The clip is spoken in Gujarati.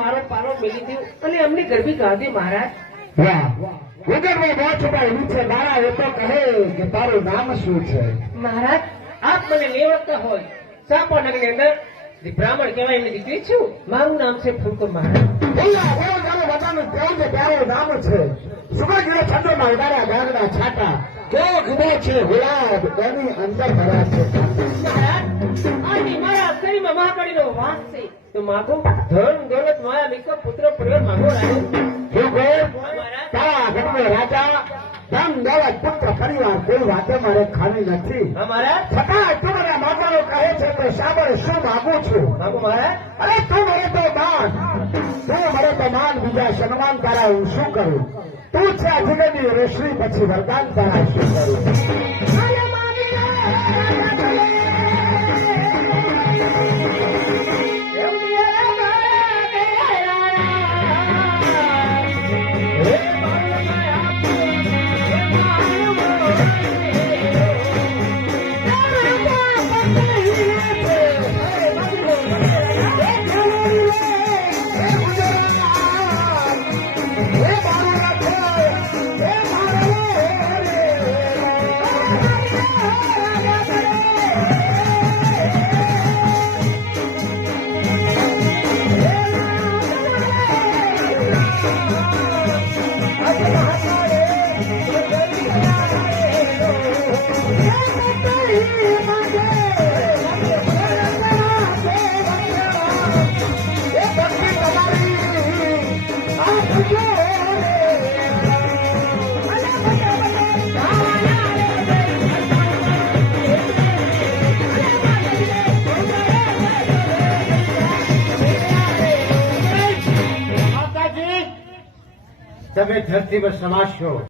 મારો પારો મિલી થયું અને એમની ગરબી કાઢી મહારાજ. વાહ ઉગડમાં બહુ છુપાયેલું છે મારા એ તો કહે કે તારું નામ શું છે? મહારાજ આપ મને લેવડતા હોય સાપા નગરની અંદર જે બ્રાહ્મણ કહેવાય એમની દીકરી છું. મારું નામ છે ફૂલકુર મહારાજ. બોલા બોલો જાણે બધાનું કેવું છે તારું નામ છે સુગર ગીરે છંદોમાં ઉડાડ્યા ગાગડા છાટા કેવો કીધો છે ગુલાબ એની અંદર ભરા છે. મહારાજ આની મારા શરીરમાં મહાકાળીનો વાસ છે તો માગો ધન દોલત માયા મિલકત પુત્ર પરિવાર માગો રાજો. શું કહે તારા ઘરનો રાજા ધન દોલત પુત્ર પરિવાર કોઈ વાતે મારે ખાવી નથી. મહારાજ છતાં તું મને માગવાનું કહે છે તો સાંભળ શું માગું છું. માગો મહારાજ. અરે તું મળે તો માન બીજા સન્માન તારા હું શું કરું? તું છે આ જગતની રોશની પછી વરદાન તારા શું કરું? તમે ધરતી પર સમાજ છો.